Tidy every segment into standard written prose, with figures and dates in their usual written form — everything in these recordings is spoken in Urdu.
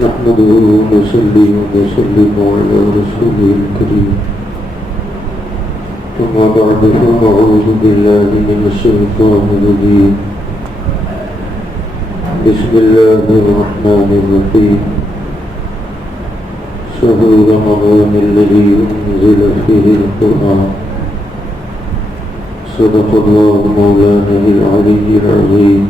نحمده ونصلي ونسلم على رسوله الكريم ثم بعد فأعوذ بالله من الشيطان الرجيم بسم الله الرحمن الرحيم شهر رمضان الذي أنزل فيه القرآن صدق الله مولانا العلي العظيم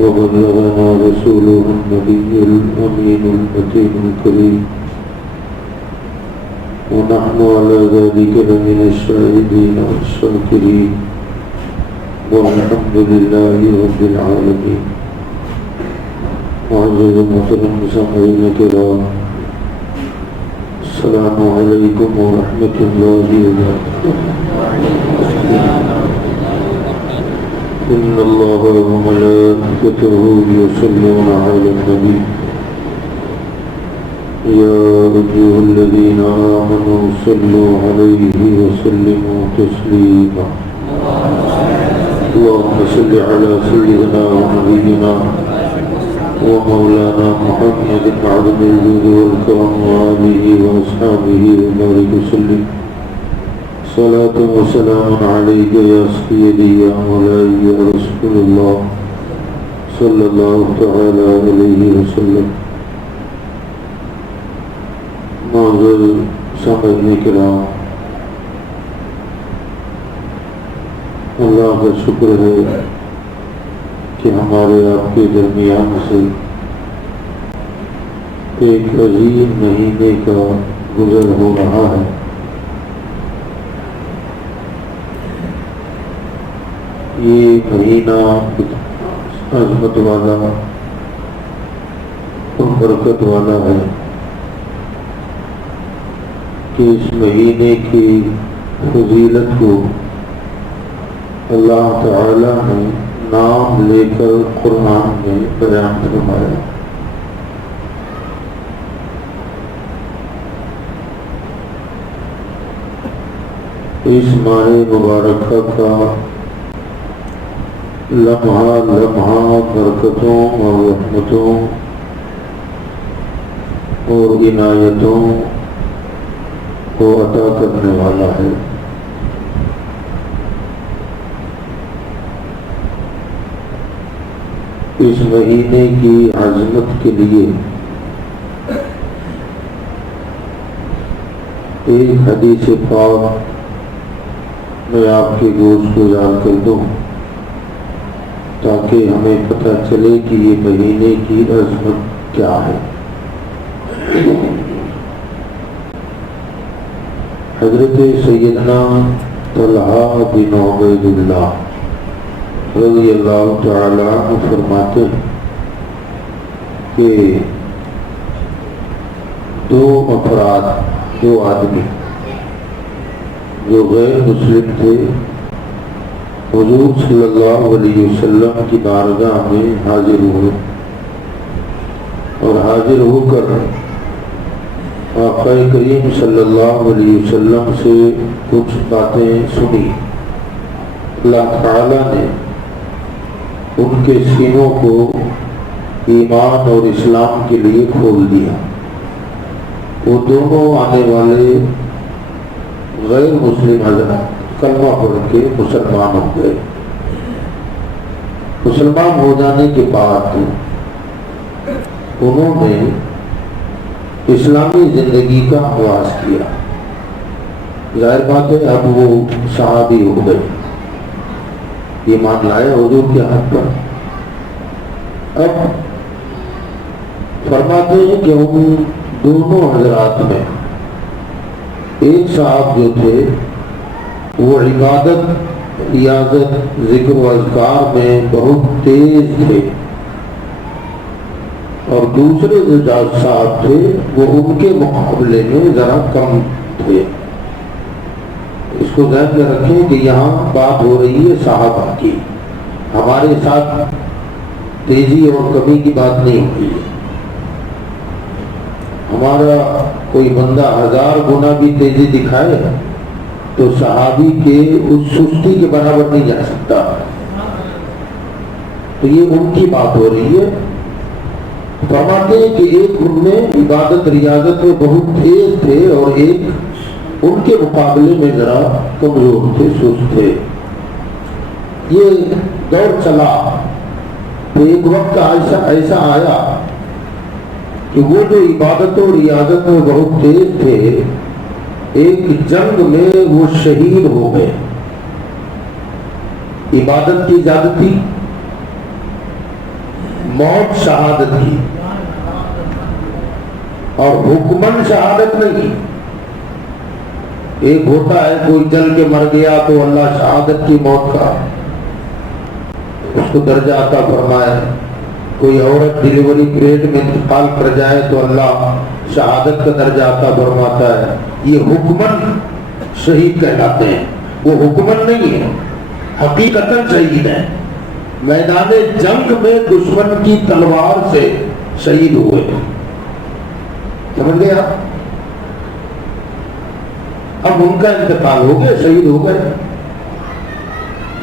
وبلغنا رسوله النبي الأمين المتين الكريم ونحن على ذلك لمن الشاهدين والشاكرين والحمد لله رب العالمين. معزز محترم سامعین کرام، السلام علیکم ورحمۃ اللہ وبرکاتہ. ان اللہ وملائکته یصلون علی النبی یا ایھا الذین آمنوا صلوا علیہ وسلموا تسلیما. اللهم صل على سيدنا ونبينا ومولانا محمد عظيم الجود والكرم وآله وأصحابه وبارك وسلم. صلاة وسلام عليك يا سيدي يا مولاي يا رسول الله صلى الله تعالى عليه وسلم. معزز سامعین کرام، اللہ کا شکر ہے کہ ہمارے آپ کے درمیان سے ایک عظیم مہینے کا گزر ہو رہا ہے. یہ مہینہ عظمت والا اور برکت والا ہے کہ اس مہینے کی فضیلت کو اللہ تعالی نے نام لے کر قرآن میں بیان فرمایا. اس ماہ مبارکہ کا لمحہ لمحہ برکتوں اور رحمتوں اور عنایتوں کو عطا کرنے والا ہے. اس مہینے کی عظمت کے لیے ایک حدیث پاک میں آپ کے گوش کو یاد کر دوں تاکہ ہمیں پتہ چلے کہ یہ مہینے کی عظمت کیا ہے. حضرت سیدنا طلحہ بن عبید اللہ رضی اللہ تعالی عنہ فرماتے ہیں کہ دو آدمی جو غیر مسلم تھے حضور صلی اللہ علیہ وسلم کی بارگاہ میں حاضر ہوئے اور حاضر ہو کر آقا کریم صلی اللہ علیہ وسلم سے کچھ باتیں سنی. اللہ تعالیٰ نے ان کے سینوں کو ایمان اور اسلام کے لیے کھول دیا. وہ دونوں آنے والے غیر مسلم حضرات کلمہ پڑھ کے مسلمان ہو گئے. مسلمان ہو جانے کے بعد انہوں نے اسلامی زندگی کا آغاز کیا. ظاہر بات ہے اب وہ صحابی ہو گئے، ایمان لائے حضور کے ہاتھ پر. اب فرماتے ہیں کہ ان دونوں حضرات میں ایک صاحب جو تھے وہ عبادت، ریاضت، ذکر و اذکار میں بہت تیز تھے اور دوسرے جو صاحب تھے وہ ان کے مقابلے میں ذرا کم تھے. اس کو ذہن میں رکھیں کہ یہاں بات ہو رہی ہے صحابہ کی، ہمارے ساتھ تیزی اور کمی کی بات نہیں ہوئی ہے. ہمارا کوئی بندہ 1000 گنا بھی تیزی دکھائے تو صحابی کے اس سستی کے برابر نہیں جا سکتا. تو یہ ان کی بات ہو رہی ہے. فرماتے ہیں کہ ایک ان میں عبادت ریاضت میں بہت تیز تھے اور ایک ان کے مقابلے میں ذرا کمزور تھے، سست تھے۔ یہ دور چلا تو ایک وقت ایسا آیا کہ وہ جو عبادت و ریاضت میں بہت تیز تھے، ایک جنگ میں وہ شہید ہو گئے۔ عبادت کی زیادتی، موت شہادت کی، اور حکمن شہادت نہیں۔ ایک ہوتا ہے کوئی جل کے مر گیا تو اللہ شہادت کی موت کا اس کو درجہ عطا فرمائے، کوئی عورت ڈیلیوری پیریڈ میں انتقال کر جائے تو اللہ شہادت کا درجہ عطا فرماتا ہے۔ یہ حکمن شہید کہلاتے ہیں، وہ حکمن نہیں ہے، حقیقتاً شہید ہے، میدان جنگ میں دشمن کی تلوار سے شہید ہوئے۔ سمجھ گئے آپ؟ اب ان کا انتقال ہو گیا، شہید ہو گئے۔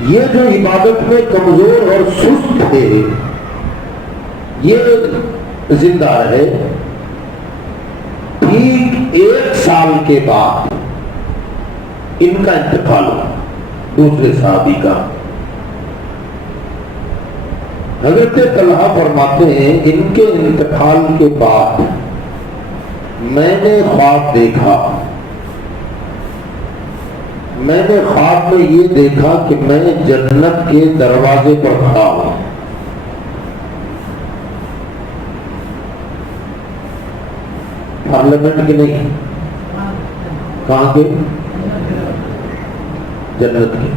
یہ جو عبادت میں کمزور اور سست تھے یہ زندہ رہے۔ ٹھیک 1 سال کے بعد ان کا انتقال ہوا، دوسرے صحابی کا۔ حضرت طلحہ فرماتے ہیں ان کے انتقال کے بعد میں نے خواب دیکھا، میں نے خواب میں یہ دیکھا کہ میں جنت کے دروازے پر کھڑا ہوں۔ پارلیمنٹ کے نہیں، کہاں کے؟ جنت کے۔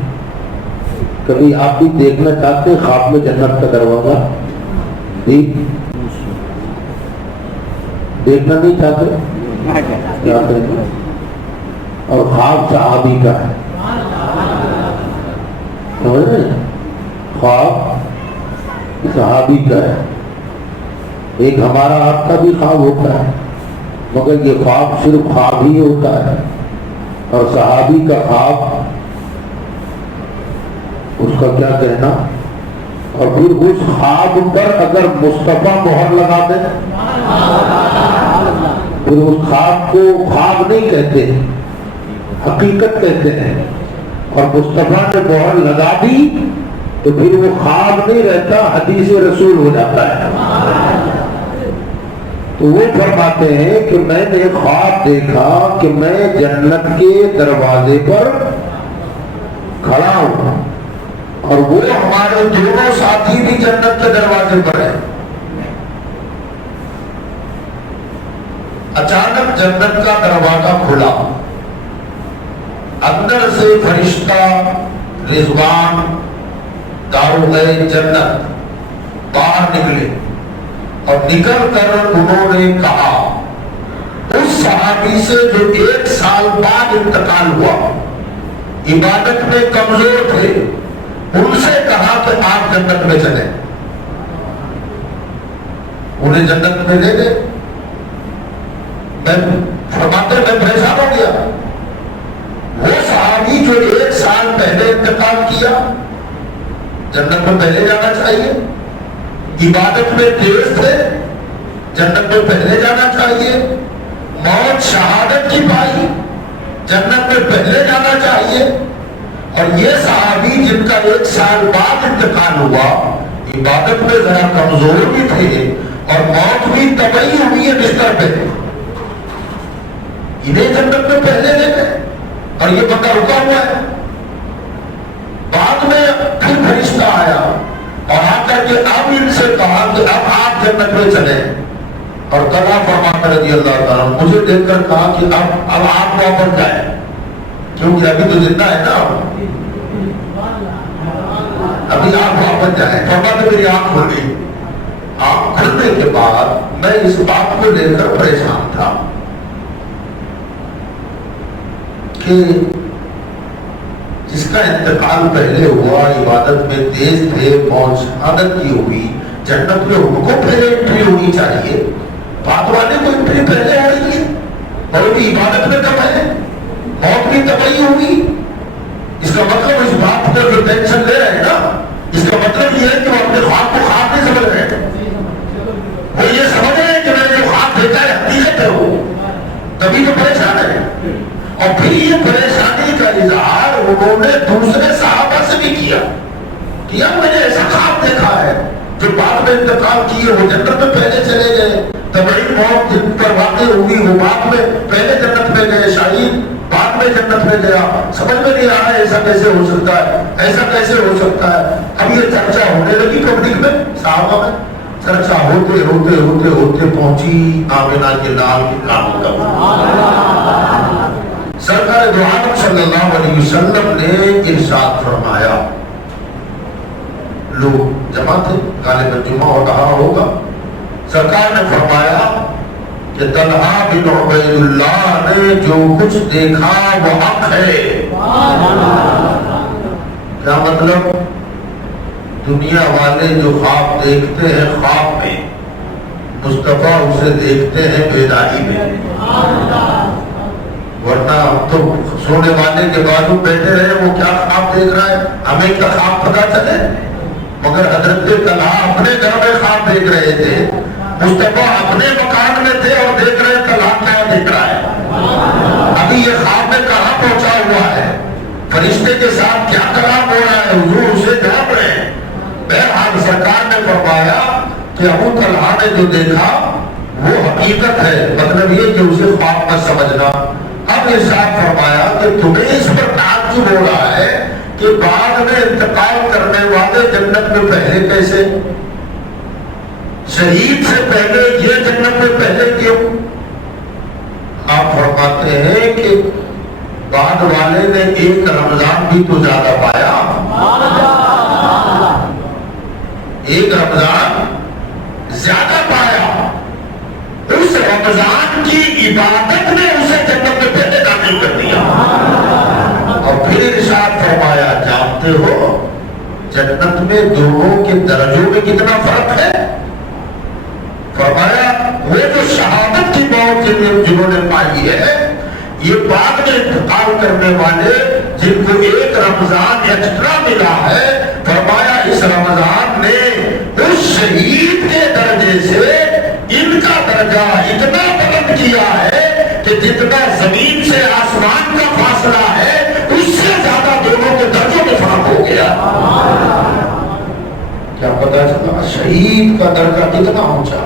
کبھی آپ بھی دیکھنا چاہتے ہیں خواب میں جنت کا دروازہ؟ دیکھنا نہیں چاہتے؟ اور خواب صحابی کا ہے، سمجھ رہے ہیں؟ خواب صحابی کا ہے۔ ایک ہمارا آپ کا بھی خواب ہوتا ہے، مگر یہ خواب صرف خواب ہی ہوتا ہے، اور صحابی کا خواب اس کا کیا کہنا۔ اور پھر اس خواب پر اگر مصطفیٰ مہر لگا دیں، پھر اس خواب کو خواب نہیں کہتے، حقیقت کہتے ہیں، اور مصطفیٰ نے مہر لگا دی تو پھر وہ خواب نہیں رہتا، حدیث رسول ہو جاتا ہے۔ تو وہ فرماتے ہیں کہ میں نے خواب دیکھا کہ میں جنت کے دروازے پر کھڑا ہوں، اور وہ ہمارے دونوں ساتھی بھی جنت کے دروازے پر ہیں۔ اچانک جنت کا دروازہ کھلا، اندر سے فرشتہ رضوان داروغ جنت باہر نکلے، اور نکل کر انہوں نے کہا اس صحابی سے جو 1 سال بعد انتقال ہوا، عبادت میں کمزور تھے، ان سے کہا کہ آپ جنت میں چلیں، انہیں جنت میں لے گئے۔ فرماتے میں پریشان ہو گیا، وہ صحابی جو 1 سال پہلے انتقال کیا، جنت میں پہلے جانا چاہیے، عبادت میں تیز تھے، جنت میں پہلے جانا چاہیے، موت شہادت کی پائی، جنت میں پہلے جانا چاہیے، اور یہ صحابی جن کا 1 سال بعد انتقال ہوا، عبادت میں ذرا کمزور بھی تھے اور موت بھی طبعی ہوئی ہے بستر پہ، انہیں جنت میں پہلے لے گئے، اور یہ بندہ رکا ہوا ہے۔ بعد میں پھر فرشتہ آیا اور آ کر کے اب ان سے کہا کہ اب آپ جنت میں چلیں، اور طلحہ فرماتے رضی اللہ تعالیٰ مجھے دیکھ کر کہا کہ اب آپ واپس جائیں، کیونکہ ابھی تو زندہ ہے نا، ابھی آپ واپس جائیں۔ فرماتے میری آنکھ کھل گئی، آنکھ کھلنے کے بعد میں اس بات کو لے کر پریشان تھا کہ جس کا انتقال پہلے ہوا، عبادت میں تیز تھے، موت شہادت کی ہوئی، جنت میں ان کو پہلے انٹری ہونی چاہیے، بعد والے کو انٹری پہلے ہو رہی ہے، اور بھی عبادت میں کم ہے، موت بھی طبعی ہوگی۔ اس کا مطلب اس بات پر جو ٹینشن لے رہے ہیں نا، اس کا مطلب یہ ہے کہ وہ اپنے خواب کو خواب نہیں سمجھ رہے ہیں، وہ یہ سمجھ تھے وہ، تبھی تو پریشان ہے. اور پھر یہ پریشانی کا اظہار انہوں نے دوسرے صحابہ سے بھی کیا کہ اب میں نے ایسا خواب دیکھا ہے، جو بعد میں انتقال کیے وہ جنت میں پہلے چلے گئے، طبعی موت جن پر واقع ہوئی وہ بعد میں پہلے جنت میں گئے، شہید بعد میں جنت میں گیا. سمجھ میں نہیں آ رہا ایسا کیسے ہو سکتا ہے، ایسا کیسے ہو سکتا ہے. اب یہ چرچا ہونے لگی پبلک میں، صحابہ میں چرچا ہوتے ہوتے ہوتے ہوتے پہنچی آمنہ کے لال کے کانوں تک. سرکار دو عالم صلی اللہ علیہ وسلم نے ارشاد فرمایا، لوگ جمع تھے، غالباً جمعہ ہو رہا ہوگا. سرکار نے فرمایا کہ طلحہ بن عبید اللہ نے جو کچھ دیکھا وہ حق ہے. کیا مطلب؟ دنیا والے جو خواب دیکھتے ہیں خواب میں، مصطفیٰ اسے دیکھتے ہیں بیداری میں. ورنہ ہم تو سونے والے کے بازو بیٹھے رہے، وہ کیا خواب دیکھ رہا ہے ہمیں کیا خواب پتا چلے. مگر حضرت طلحہ اپنے گھر میں خواب دیکھ رہے تھے، مصطفیٰ اپنے مکان میں تھے اور دیکھ رہے طلحہ کیا دیکھ رہا ہے. ابھی یہ خواب میں کہاں پہنچا ہوا ہے، فرشتے کے ساتھ کیا کلام ہو رہا ہے، حضور اسے جان رہے ہیں. بہرحال سرکار نے فرمایا کہ ابو طلحہ نے جو دیکھا وہ حقیقت ہے، مطلب یہ کہ اسے خواب مت سمجھنا. اب ارشاد فرمایا کہ تمہیں اس پر تعجب ہو رہا ہے کہ بعد میں انتقال کرنے والے جنت میں پہلے کیسے، شہید سے پہلے یہ جنت میں پہلے کیوں؟ آپ فرماتے ہیں کہ بعد والے نے ایک رمضان بھی تو زیادہ پایا، ایک رمضان زیادہ پایا. اس رمضان کی عبادت نے اسے جنت میں پہلے داخل کر دیا. اور پھر ارشاد فرمایا، جانتے ہو جنت میں دونوں کے درجوں میں کتنا فرق ہے؟ فرمایا وہ جو شہادت کی موت جنہوں نے پائی ہے، یہ بعد میں انتقال کرنے والے جن کو ایک رمضان ایکسٹرا ملا ہے، فرمایا اس رمضان نے اس شہید کے درجے سے ان کا درجہ اتنا بلند کیا ہے کہ جتنا زمین سے آسمان کا فاصلہ ہے اس سے زیادہ دونوں کے درجوں میں فرق ہو گیا. کیا پتا چلا شہید کا درجہ کتنا اونچا،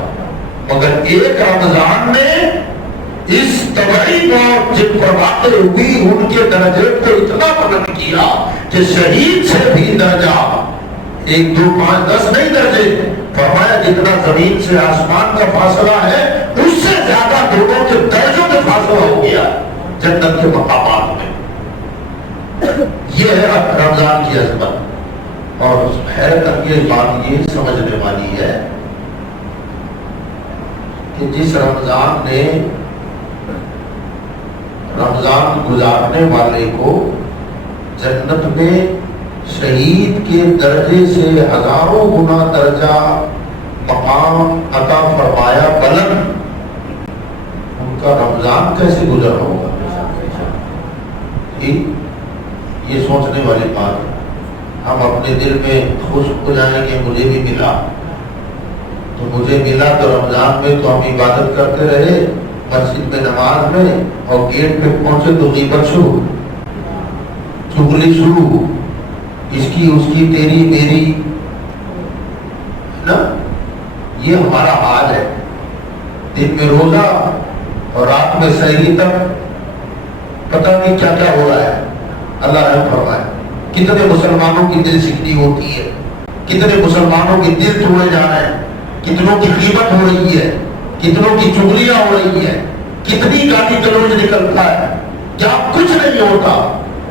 مگر ایک رمضان نے اس طبعی موت جن پر واقع ہوئی ان کے درجے کو اتنا بلند کیا کہ شہید سے بھی درجہ 1 2 5 10 نہیں درجے، فرمایا جتنا زمین سے آسمان کا فاصلہ ہے اس سے زیادہ دونوں کے درجوں میں فاصلہ ہو گیا جنت کے مقامات میں. یہ ہے رمضان کی عظمت. اور حیرت یہ بات یہ سمجھنے والی ہے کہ جس رمضان نے رمضان گزارنے والے کو جنت میں شہید کے درجے سے ہزاروں گنا درجہ مقام عطا فرمایا بلند، ان کا رمضان کیسے گزر ہوگا؟ یہ سوچنے والی بات ہے. ہم اپنے دل میں خوش ہو جائیں گے مجھے بھی ملا تو مجھے ملا، تو رمضان میں تو ہم عبادت کرتے رہے مسجد میں نماز میں، اور گیٹ پہ پہنچے تو غیبت شروع، چغلی شروع، اس کی اس کی تیری میری نا. یہ ہمارا حال ہے. دن میں روزہ اور رات میں سحری تک پتہ نہیں کیا کیا ہو رہا ہے. اللہ رحم فرمائے. کتنے مسلمانوں کی دل سکنی ہوتی ہے، کتنے مسلمانوں کے دل توڑے جا رہے ہیں، کتنوں کی غیبت ہو رہی ہے، کتنوں کی چغلیاں ہو رہی ہیں، کتنی گالی گلوچ نکلتا ہے، کیا کچھ نہیں ہوتا.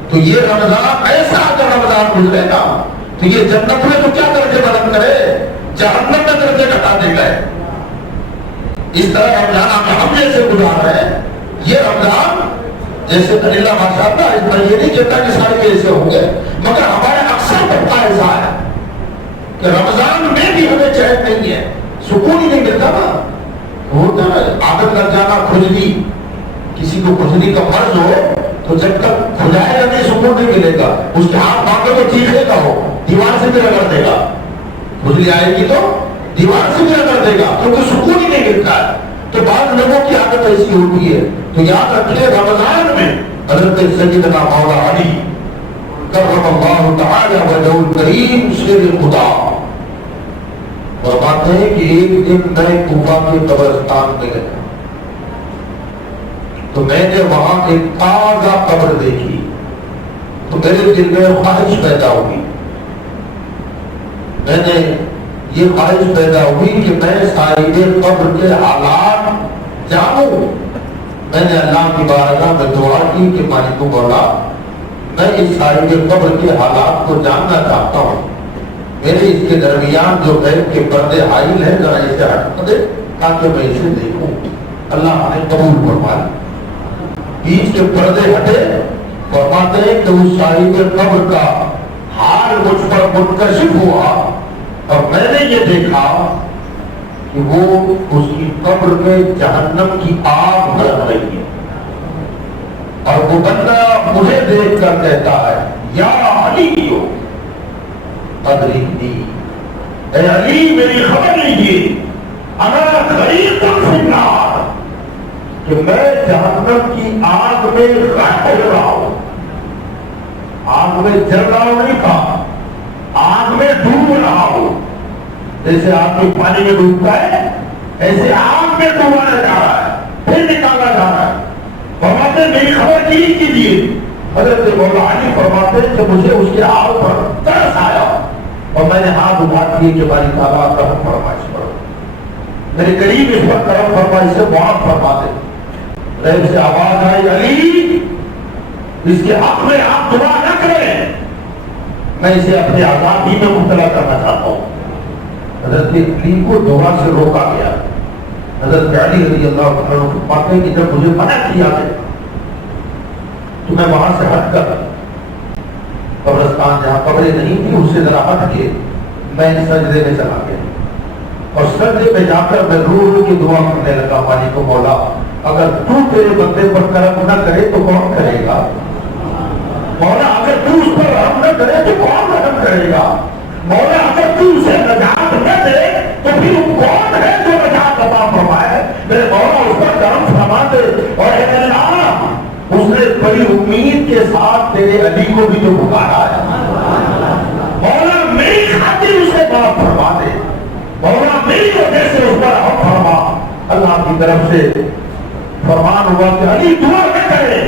تو یہ رمضان ایسا اگر رمضان گزرے گا تو یہ جنت میں تو کیا درجے بلند کرے، جہنم میں درجے گھٹا دے گئے. اس طرح رمضان ہم جیسے گزار رہے ہیں، یہ رمضان جیسے اللہ ماشاء اللہ، اس پر یہ نہیں کہتا کہ سارے کیسے ہوں گے، مگر ہمارے اکثر پڑتا ایسا ہے کہ رمضان میں بھی ہمیں چین نہیں ہے، سکون ہی نہیں ملتا نا. ہوتا ہے عادت لگ جانا کھجلی، کسی کو کھجلی کا مرض ہو تو جب تک کھجائے گا نہیں سکون نہیں ملے گا. اس کے ہاتھ مانگے تو چیخے گا، ہو دیوار سے بھی رگڑ دے گا. کھجلی آئے گی تو دیوار سے بھی رگڑ دے گا کیونکہ سکون ہی نہیں ملتا ہے. تو بعض لوگوں کی عادت ایسی ہوتی ہے. تو یاد رکھیں رمضان میں حضرت سیدنا مولا علی کرم اللہ تعالی وجہہ الکریم شیر خدا فرماتے ہیں کہ ایک دن میں کوفہ کے قبرستان میں گیا تو میں نے وہاں ایک تازہ قبر دیکھی تو میرے دل میں خواہش پیدا ہوئی. میں نے یہ خواہش پیدا ہوئی کہ میں صاحب قبر کے حالات جانوں. میں نے اللہ کی بارگاہ میں دعا کی کہ مالک مولا میں اس صاحب قبر کے حالات کو جاننا چاہتا ہوں. میرے اس کے درمیان جو غیب کے پردے حائل ہیں ذرا اسے ہٹا دے تاکہ میں اسے دیکھوں. اللہ نے قبول فرمایا. بیچ کے پردے ہٹے. فرماتے ہیں کہ اس صاحب قبر کا حال مجھ پر منکشف ہوا اور میں نے یہ دیکھا کہ وہ اس کی قبر میں جہنم کی آگ بھر رہی ہے اور وہ بندہ مجھے دیکھ کر کہتا ہے یا علی ادرکنی، اے علی میری خبر لیجیے، انا غریق فی النار، کہ میں جہنم کی آگ میں غرق ہو رہا ہوں. آگ میں جل رہا ہوں نہیں تھا، آگ میں ڈوب رہا ہوں. جیسے آدمی پانی میں ڈوبتا ہے ایسے آگ میں ڈوبانا جا رہا ہے پھر نکالا جا رہا ہے. فرماتے میری خبر کیجیے. حضرت مولا علی فرماتے کہ مجھے اس کے حال پر ترس آیا اور میں نے ہاتھ اٹھا دیے کہ باری تعالیٰ رحم فرما اس پر، میرے قریب اس پر کرم فرما، اس سے معاف فرما دے. غیب سے آواز آئی علی اس کے حق میں آپ دعا نہ کریں، میں اسے اپنے آزادی میں مبتلا کرنا چاہتا ہوں. حضرت علی کو دعا سے روکا گیا. حضرت علی رضی اللہ عنہ فرماتے کہ جب مجھے منع کیا گیا تو میں وہاں سے ہٹ کر قبرستان جہاں قبریں نہیں تھی اس سے ذرا ہٹ کے میں سجدے میں چلا گیا اور سجدے میں جا کر میں رو رو کے دعا کرنے لگا مالک مولا اگر تو تیرے بندے پر کرم نہ کرے تو کون کرے گا؟ مولا اگر تو اس پر رحم نہ کرے تو کون رحم کرے گا؟ مولا اگر تو اسے نجات نہ دے تو پھر کون ہے جو نجات عطا فرمائے؟ میرے مولا اس پر کرم فرما دے. اور اے اللہ اس نے بڑی امید کے ساتھ تیرے علی کو بھی تو پکارا ہے. مولا میری خاطر اسے معاف فرما دے، مولا میری وجہ سے اس پر رحم فرما. اللہ کی طرف سے فرمان ہوا کہ علی دعا نہ کرے.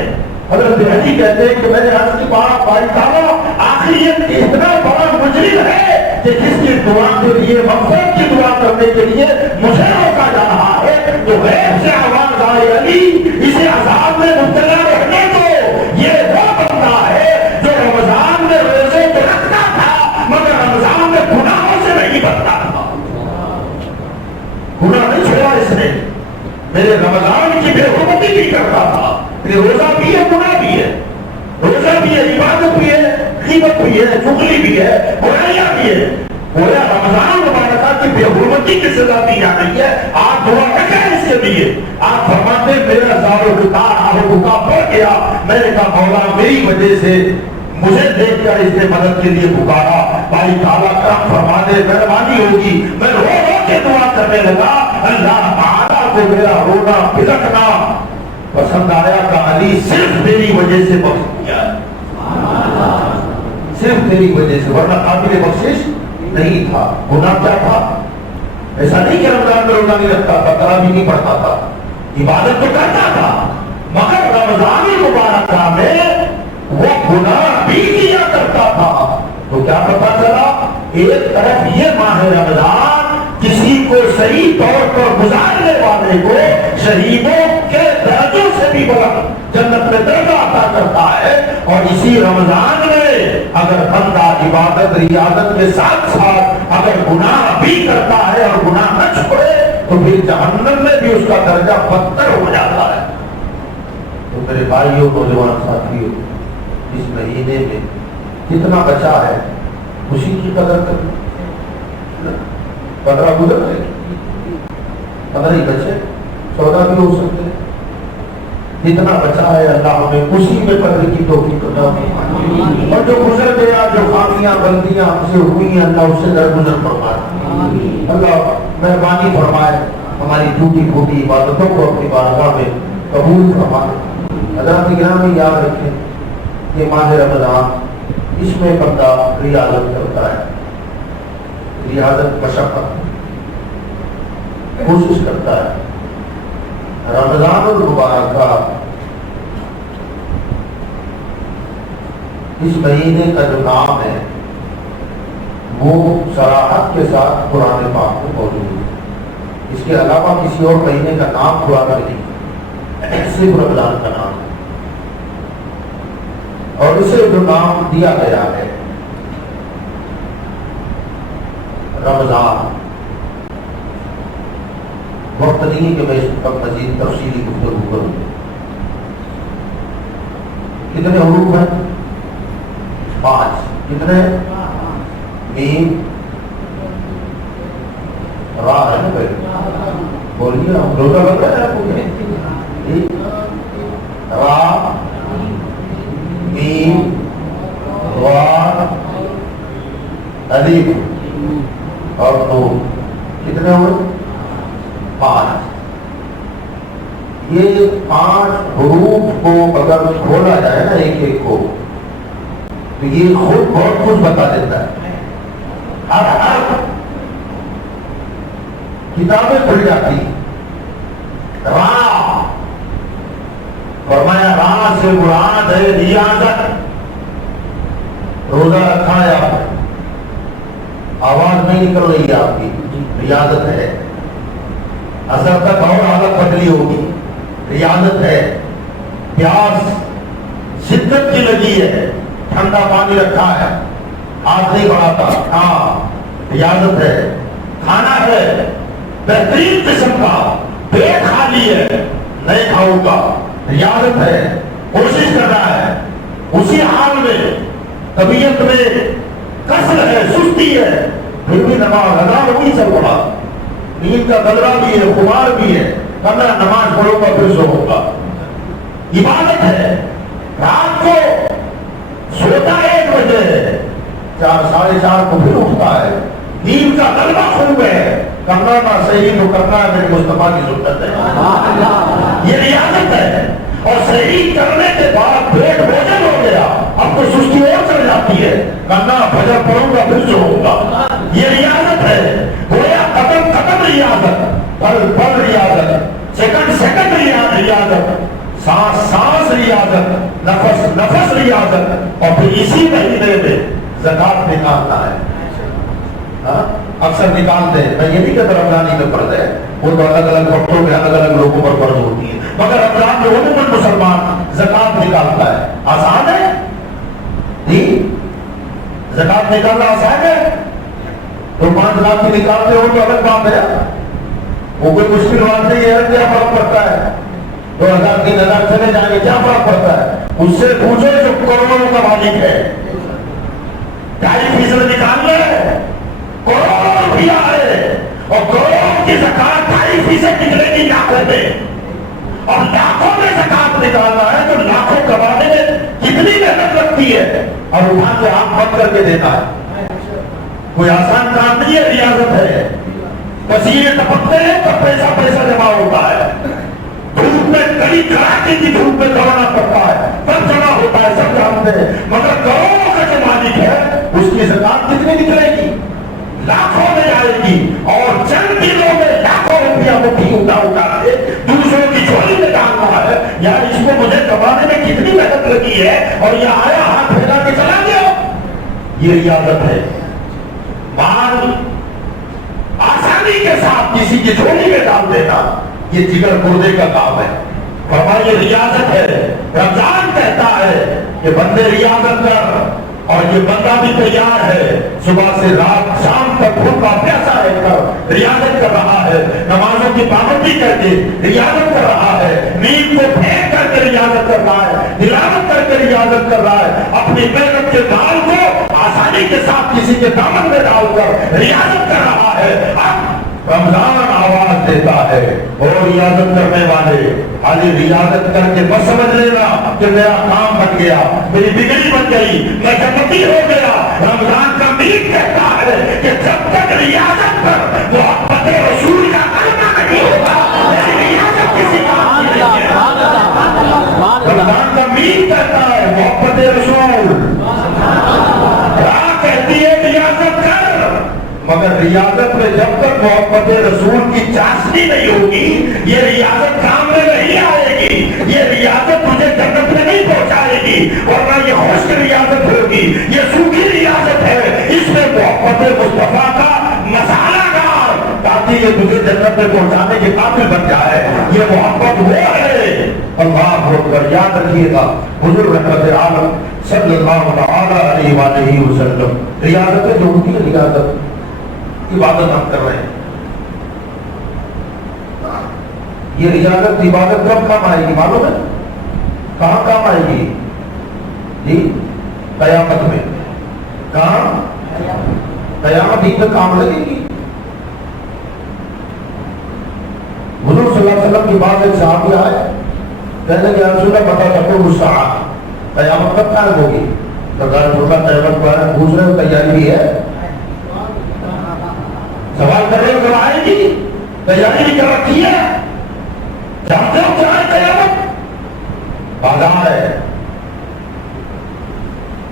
حضرت علی کہتے ہیں کہ میں نے عرض کی بات بھائی صاحب آخر یہ اتنا بڑا مجرم ہے کہ جس کی دعا کے لیے مغفرت کی دعا کرنے کے لیے مجھے روکا جا رہا ہے. جو غیب سے آواز آئے علی اسے عذاب میں مبتلا رہنے دو. یہ وہ بندہ ہے جو رمضان میں روزے تو رکھتا تھا مگر رمضان میں گناہوں سے نہیں بچتا تھا. گناہ نہیں چھوڑا اس نے، میرے رمضان کی بے حرمتی بھی کرتا تھا. روزہ بھی ہے گناہ بھی ہے، روزہ بھی ہے عبادت بھی ہے، غیبت بھی ہے، چغلی بھی ہے، برائیاں بھی ہے. گویا رمضان مبارکہ کی بے حرمتی کی سزا دی جا رہی ہے. آپ دعا نہ کریں اس کے لیے. آپ فرماتے میرا زار و گتار آہ و بکا پڑ گیا. میں نے کہا مولا میری وجہ سے مجھے دیکھ کر اس نے مدد کے لیے پکارا، بھائی تعالیٰ کرم فرما دے، مہربانی ہوگی. میں رو رو کے دعا کرنے لگا اللہ تعالیٰ کو میرا رونا پھسکنا پسند آیا کہ علی صرف تیری وجہ سے بخش دیا، صرف تیری وجہ سے، ورنہ قابل بخشش نہیں تھا. گناہ کیا تھا؟ ایسا نہیں کہ رمضان میں روزہ نہیں رکھتا تھا، تراویح نہیں پڑھتا تھا، عبادت تو کرتا تھا، مگر رمضان مبارکہ میں وہ گناہ بھی کیا کرتا تھا. تو کیا پتا چلا؟ ایک طرف یہ ماہ رمضان کسی کو صحیح طور پر گزارنے والے کو شہیدوں کے درجوں سے بھی بلند جنت میں درجہ عطا کرتا ہے، اور اسی رمضان میں اگر بندہ عبادت ریاضت کے ساتھ ساتھ اگر گناہ بھی کرتا ہے اور گناہ نہ چھوڑے تو پھر جہنم میں بھی اس کا درجہ بدتر ہو جاتا ہے. تو میرے بھائیوں نوجوان ساتھیوں اس مہینے میں کتنا بچا ہے خوشی کی قدر کریں. 15 گزر گئے، 15 ہی بچے، 14 بھی ہو سکتے ہیں. اتنا بچا ہے، اللہ ہمیں اسی میں قدر کی توفیق عطا فرمائے. اور جو گزر گیا، جو خامیاں غلطیاں ہم سے ہوئی ہیں، اللہ اس سے درگزر فرمائے. اللہ مہربانی فرمائے. ہماری ٹوٹی پھوٹی عبادتوں کو اپنی بارگاہ میں قبول فرما دے۔ حضرات گرامی یاد رکھیں کہ ماہ رمضان اس میں بندہ ریاضت کرتا ہے، ریاضت مشقت کوشش کرتا ہے۔ رمضان المبارک کا اس مہینے کا جو نام ہے وہ صراحت کے ساتھ قرآن پاک میں موجود ہے۔ اس کے علاوہ کسی اور مہینے کا نام قرآن میں نہیں، صرف رمضان کا نام ہے۔ اور اسے جو نام دیا گیا ہے رمضان، وقت نہیں کہ میں اس پر مزید تفصیلی گفتگو کروں۔ کتنے حروف ہیں؟ 5۔ کتنے؟ میم را ہے نا بھائی، بولیے ہم روزہ لگ رہا ہے آپ کو؟ را، میم، را، الف اور نون۔ کتنے ہوئے؟ 5۔ یہ 5 حروف کو اگر کھولا جائے نا ایک ایک کو تو یہ خود بہت کچھ بتا دیتا ہے۔ ہر کتابیں کھل جاتی۔ را، فرمایا را سے مراد ہے ریاضت۔ روزہ رکھا ہے آپ نے، آواز نہیں نکل رہی ہے آپ کی، ریاضت ہے۔ اثر تک اور حالت بدلی ہوگی، ریاضت ہے۔ پیاس شدت کی لگی ہے، ٹھنڈا پانی رکھا ہے، ہاتھ نہیں بڑھاتا، ہاں ریاضت ہے۔ کھانا ہے بہترین قسم کا، پیٹ خالی ہے، نہیں کھاؤں گا، ریاضت ہے۔ کوشش کر رہا ہے، اسی حال میں طبیعت میں کسل ہے، سستی ہے، پھر بھی نماز ادا ہوئی سب پڑھا، نیند کا غلبہ بھی ہے، خمار بھی ہے، کہنا نماز پڑھوں گا پھر سو ہوگا۔ عبادت ہے۔ رات کو سوتا 1 بجے ہے، 4 ساڑھے 4 کو پھر اٹھتا ہے، نیند کا غلبہ خوب ہے، کرنا نہ صحیح تو کرنا ہے، میرے مصطفیٰ کی سنت ہے، یہ ریاضت ہے۔ اور صحیح کرنے کے بعد پیٹ بوجھل ہو گیا، اب تو سستی اور چل جاتی ہے، کرنا فجر پڑھوں گا پھر سو ہوگا، یہ ریاضت ہے۔ گویا قدم قدم ریاضت، پل پل ریاضت، سیکنڈ سیکنڈ ریاضت، سانس سانس ریاضت، نفس نفس ریاضت۔ اور پھر اسی مہینے میں زکات نکالنا ہے، اکثر نکالتے ہیں۔ میں یہ نہیں کہتا رمضان ہی میں فرض ہے، وہ تو الگ الگ وقتوں میں الگ الگ لوگوں پر فرض ہوتی ہے، مگر رمضان میں عموماً مسلمان زکات نکالتا ہے۔ آسان ہے جی، زکات نکالنا آسان ہے؟ تو 5 لاکھ کی نکالتے ہو تو الگ بات ہے، وہ کوئی مشکل بات نہیں ہے، کیا فرق پڑتا ہے؟ 2000 3000 چلے جائیں گے، کیا فرق پڑتا ہے؟ اس سے پوچھو جو کروڑوں کا مالک ہے، 2.5% نکالنا ہے، کروڑوں روپیہ ہے، اور کروڑوں کی زکات 2.5% نکلے گی لاکھوں میں، اور لاکھوں میں زکات نکالنا ہے تو لاکھوں کمانے میں کتنی محنت لگتی ہے، اور اٹھا کے آپ بند کر کے دینا ہے، کوئی آسان کام نہیں ہے، ریاضت ہے۔ پسینے ٹپکتے ہیں تب پیسہ پیسہ جمع ہوتا ہے، دھوپ میں کڑی کڑاکے کی دھوپ میں دوڑنا پڑتا ہے تب جمع ہوتا ہے، سب جانتے ہیں، مگر کروڑوں کا جو مالک ہے اس کی زکات کتنی نکلے گی؟ لاکھوں میں آئے گی، اور چند دنوں میں لاکھوں روپیہ مٹھی اٹھا کے دوسروں کی جھولی میں ڈالنا ہے۔ یار اس کو مجھے کمانے میں کتنی محنت لگی ہے، اور یہ آیا ہاتھ پھیلا کے چلا گیا، یہ ریاضت ہے۔ مال آسانی کے ساتھ کسی کی جھولی میں ڈال دینا یہ جگر گردے کا کام ہے، فرمایا یہ ریاضت ہے۔ رمضان کہتا ہے کہ بندے ریاضت کر، اور یہ بندہ بھی تیار ہے، صبح سے رات شام تک بھوکا پیاسا رہ کر ریاضت کر رہا ہے، نمازوں کی پابندی کر کے ریاضت کر رہا ہے، نیند کو پھینک کر کے ریاضت کر رہا ہے، تلاوت کر کے ریاضت کر رہا ہے، اپنی محنت کے مال کو آسانی کے ساتھ کسی کے دامن میں ڈال کر ریاضت کر رہا ہے۔ اب رمضان آواز دیتا ہے، اور ریاضت کرنے والے خالی ریاضت کر کے بس سمجھ لینا کہ میرا کام بن گیا، میری بگڑی بن گئی، میں جنتی ہو گیا۔ رمضان کا میر کہتا ہے کہ جب تک ریاضت پر محبت رسول کا کلمہ نہیں حبیب کہتا ہے محبت رسول کہتی ہے ریاضت کر، مگر ریاضت میں جب تک محبت رسول کی چاشنی نہیں ہوگی یہ ریاضت کام میں نہیں آئے گی، یہ ریاضت تجھے جنت میں نہیں پہنچائے گی، ورنہ یہ خشک ریاضت ہوگی، یہ سوکھی ریاضت ہے۔ اس میں محبت مصطفیٰ کا مسالہ ڈال تاکہ یہ تجھے جنت میں پہنچانے کے قابل بن جائے۔ یہ محبت وہ ہے، اللہ اکبر۔ یاد رکھیے گا حضور رحمت عالم صلی اللہ تعالی علیہ وآلہ وسلم، ریاضتیں جو ہوتی ہے، ریاضت عبادت ہم کر رہے ہیں، یہ ریاضت عبادت کب کام آئے گی معلوم ہے؟ کہاں کام آئے گی جی؟ قیامت میں۔ کہاں؟ قیامت ہی میں کام لگے گی۔ حضور صلی اللہ علیہ وسلم کی بات ایک صحابی آئے، کہنے کہ یا رسول اللہ بتا تقوم الساعہ، قیامت کب قائم ہوگی؟ سرکار فرمایا قیامت کو آئے پوچھ رہے ہو تیاری بھی ہے؟ سوال کر رہے ہو کب آئے گی؟ تیاری بھی کر رکھی ہے؟ جانتے ہو کیا ہے قیامت؟ بازار ہے،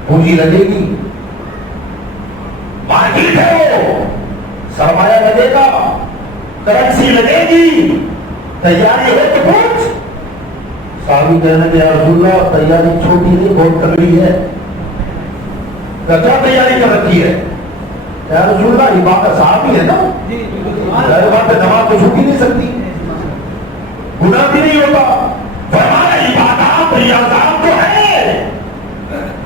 پونجی لگے گی، مارکیٹ ہے، وہ سرمایہ لگے گا، کرنسی لگے گی، تیاری ہے تو پوچھ۔ صحابی کہنے کہ یا رسول اللہ تیاری چھوٹی نہیں بہت تگڑی ہے۔ کیا تیاری کر رکھی ہے؟ یا رسول اللہ عبادت صحابی ہے نا، بات نماز تو چھوٹی نہیں سکتی، گناہ بھی نہیں ہوتا، فرمایا عبادات ریاضات تو ہے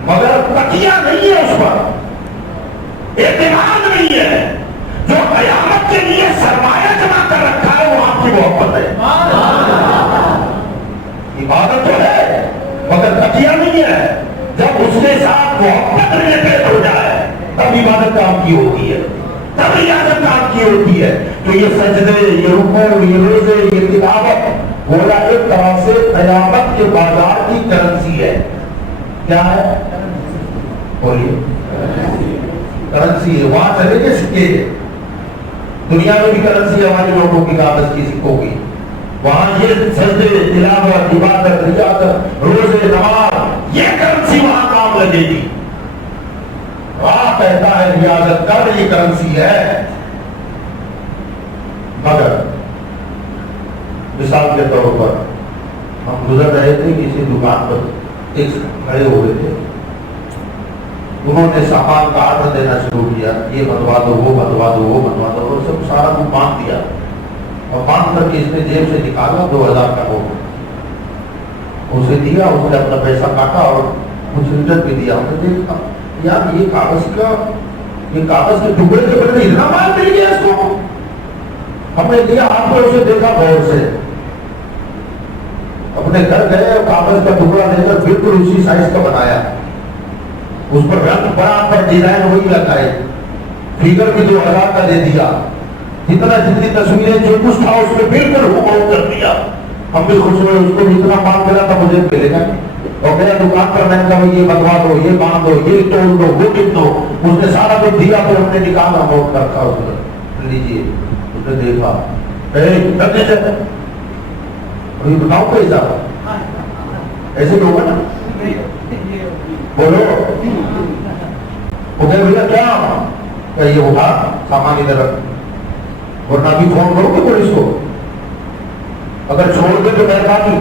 مگر تکیہ نہیں ہے، اس پر اعتماد نہیں ہے۔ جو قیامت کے لیے سرمایہ جمع کر رکھا ہے وہ آپ کی محبت ہے۔ عبادت تو ہے مگر تکیہ نہیں ہے، جب اس کے ساتھ محبت ریلیٹڈ ہو جائے تب عبادت کام کی ہوتی ہے، تب ریاضت کام کی ہوتی ہے۔ تو یہ سجدے، یہ رکوع، یہ روزے، یہ تلاوت گویا ایک طرح سے قیامت کے بازار کی کرنسی ہے۔ کیا ہے؟ بولیے، کرنسی ہے۔ وہاں چلے گے سکے، دنیا میں بھی کرنسی ہے ہمارے لوگوں کی، کاغذ کی سکوں کی، وہاں یہ سجدے، تلاوت، عبادت، ریاضت، روزے، نماز، یہ کرنسی وہاں کام لگے گی۔ راہ کہتا ہے ریاضت کر، یہ کرنسی ہے۔ مگر مثال کے طور پر ہم گزر رہے تھے کسی دکان پر، ایک کھڑے ہوئے تھے، انہوں نے سامان کا آرڈر دینا شروع کیا، یہ بنوا دو، وہ بنوا دو، وہ بنوا دو، اور سب سارا کچھ باندھ دیا، اور باندھ کر کے اس نے جیب سے نکالا 2000 کا نوٹ، اسے دیا، اس نے اپنا پیسہ کاٹا اور کچھ ریٹرن بھی دیا۔ ہم نے دیکھا یار یہ کاغذ کے ٹکڑے کے بدلے اتنا مال مل گیا اس کو۔ ہم نے دیا آپ نے اسے دیکھا غور سے، اپنے گھر گئے، کاغذ کا ٹکڑا لے کر بالکل اسی سائز کا بنایا، اس پر رنگ برابر ڈیزائن وہی لگائے، فگر بھی 2000 کا دے دیا، جتنی تصویریں جو کچھ تھا اس میں بالکل ہو کر دیا۔ ہم بھی خوش ہوئے، اس کو اتنا مال ملا تھا مجھے ملے گا، اور گیا دکان پر، میں نے کہا یہ بنوا دو، یہ باندھ دو، یہ توڑ دو، وہ ٹپ دو، اس نے سارا کچھ دیا، پھر ہم نے نکالا نوٹ رکھا اس میں، لیجیے۔ اس نے دیکھا بتاؤ کیسا ایسے لوگ نا، بولو وہ کہ بھیا کیا یہ اٹھا سامان ادھر رکھ، ورنہ ابھی فون کرو گے پولیس کو، اگر چھوڑ دے تو مہربانی،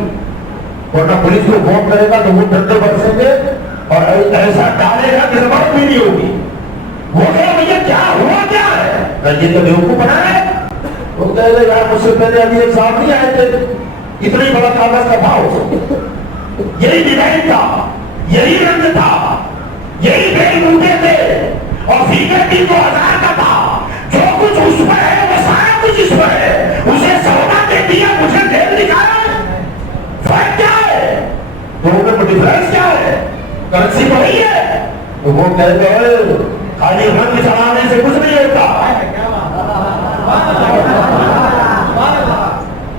ورنہ پولیس کو فون کرے گا تو وہ ڈنڈے برسیں گے اور ایسا ڈالے گا کہ زبان بھی نہیں ہوگی۔ وہ کہے بھیا کیا ہوا، کیا ہے؟ یہ تو بیوقوف بنا ہے۔ وہ کہے گا یار مجھ سے پہلے ابھی ایک صاحب نہیں آئے تھے، اتنی بڑا کاغذ کا بھاؤ، یہی ڈیزائن تھا، یہی رنگ تھا، یہی بیل بوٹے تھے، اور فیگر بھی 2000 کا تھا، جو کچھ اس پر ہے وہ سارا کچھ اس پر ہے، اسے سودا دے دیا، مجھے دیر نکالا، فرق کیا ہے؟ دونوں میں ڈفرنس کیا ہے؟ کرنسی تو وہی ہے۔ تو وہ کہتے ہیں خالی رنگ چڑھانے سے کچھ نہیں ہوتا،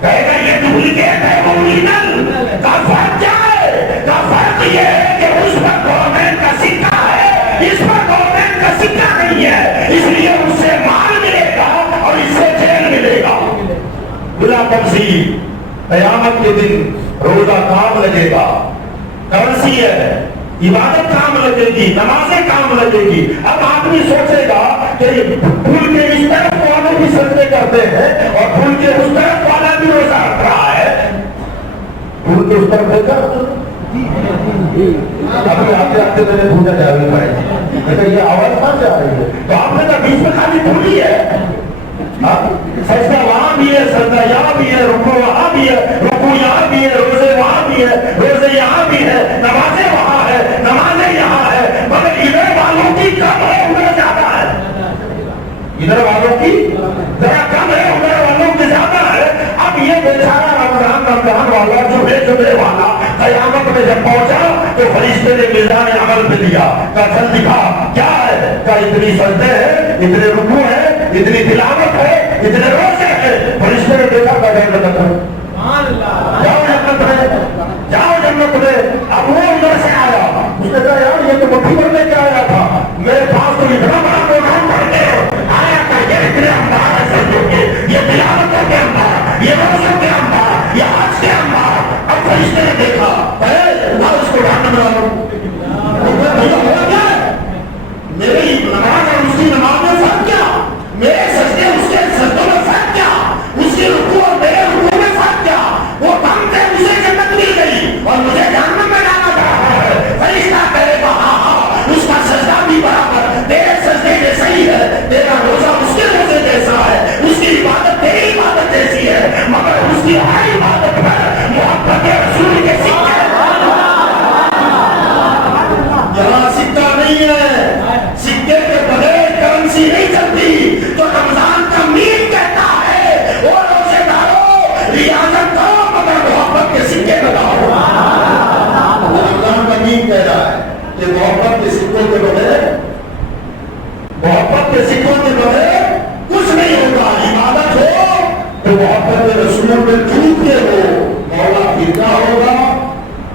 کہے گا یہ ڈپلیکیٹ ہے وہ اوریجنل، کا فرق کیا ہے؟ کا فرق یہ ہے کہ اس پر گورنمنٹ کا سکہ ہے، اس پر گورنمنٹ کا سکہ نہیں ہے، اس لیے اس سے مال ملے گا اور اس سے جیل ملے گا بلا تفصیل۔ قیامت کے دن روزہ کام لگے گا، کرنسی ہے، عبادت کام لگے گی، نمازیں کام لگے گی. اب آدمی سوچے گا کہ پھول کے اس طرف والے بھی سجدے کرتے ہیں اور پھول کے اس طرف والا بھی روزہ رکھ رہا ہے. پھول کے اس طرف دیکھا ابھی آتے آتے میں نے پوچھا جا رہی ہے یہ آواز کہاں جا رہی ہے؟ تو آپ نے کہا بیچ میں خالی پھول ہی ہے. سجدہ وہاں بھی ہے، سجدہ یہاں بھی ہے، رکوع وہاں بھی ہے، رکوع یہاں بھی ہے، روزے وہاں بھی ہے، روزے یہاں بھی ہے، نمازیں وہاں ہے، نمازیں یہاں ہے. مگر ادھر والوں کی کم ہے، ادھر زیادہ ہے. ادھر والوں کی ذرا کم ہے، ادھر والوں کی زیادہ ہے. اب یہ بیچارہ رمضان والا جمعے والا قیامت میں جب پہنچا تو فرشتے نے میزان عمل پہ دیا. کہا چل دکھا کیا ہے؟ کہا اتنی سجدے ہیں، اتنے رکوع ہے، اتنی تلاوت ہے، اتنے روزے ہیں. فرشتے نے دیکھا کہ جنت ہے، جاؤ جنت میں، جاؤ جنت میں. اب وہ ادھر سے آیا، اس نے کہا یار یہ تو مٹھی بھر لے کے آیا تھا، میرے پاس تو اتنا بڑا پروگرام پڑھتے ہو. آیا کہ یہ اتنے انبار ہے سجدوں کے، یہ تلاوتوں کے انبار، یہ روزوں کے انبار، یہ حج کے انبار. اب فرشتے نے دیکھا اس کو ڈھانڈ بنا لو. میری نماز اور اس کی نماز میں فرق کیا؟ میرے سجدے اس کے سجدوں میں فرق کیا؟ اس کی رکوع اور میرے رکوع میں فرق کیا؟ وہ کم تھے، مجھے جنت مل گئی اور مجھے جہنم میں ڈالا جا رہا ہے. فرشتہ کہے گا ہاں ہاں اس کا سجدہ بھی برابر تیرے سجدے جیسا ہی ہے، تیرا روزہ اس کے روزے جیسا ہے، اس کی عبادت تیری عبادت جیسی ہے، مگر اس کی ہر عبادت پر محبت رسول کے سکے. یہاں سکہ نہیں ہے، سکے کے بغیر کرنسی نہیں چلتی. تو رمضان کا میر کہتا ہے وہ روزے دارو ریاضت کرو مگر محبت کے سکے لگاؤ. رمضان کا میر کہہ رہا ہے کہ محبت کے سکوں کے بغیر، محبت کے سکوں کے بغیر کچھ نہیں ہوگا. عبادت ہو تو محبت رسولوں میں ڈوب کے ہو. مولا فرقہ ہوگا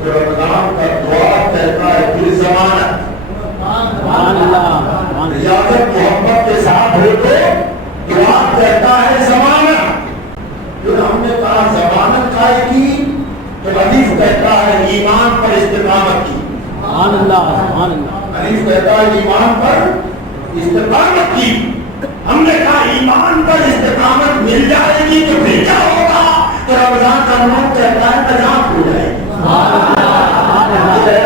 تو رمضان کا دعا کہتا ہے پھر ضمانت. ریاضت محبت کے ساتھ ہو تو دعا کہتا ہے ضمانت. جو ہم نے کہا ضمانت کھائے کی تو حدیث کہتا ہے ایمان پر استقامت کی. حدیث کہتا ہے ایمان پر استقامت کی. ہم نے کہا ایمان پر استقامت مل جائے گی تو پھر کیا ہوگا؟ تو رمضان کا نام کہتا ہے نجات ہو جائے گی.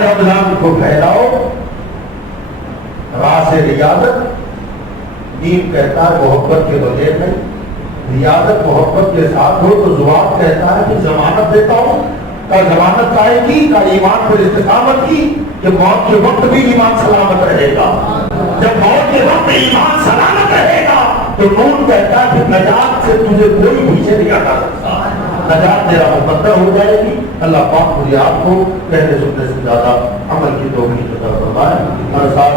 رمضان کو پھیلاؤ راہ سے ریاضت. دین کہتا ہے محبت کے بغیر میں، ریاضت محبت کے ساتھ ہو تو زبان کہتا ہے کہ ضمانت دیتا ہوں. کا ضمانت چاہے گی کا ایمان پر استقامت کی کہ موت کے وقت بھی ایمان سلامت رہے گا. جب موت کے وقت ایمان سلامت رہے گا تو نون کہتا ہے کہ نجات سے تجھے کوئی پیچھے نہیں ہٹا سکتا. نجات تیرا مقدر ہو جائے گی. اللہ پاک مجھے آپ کو کہنے سننے سے زیادہ عمل کی توفیق عطا فرمائے. ہر سال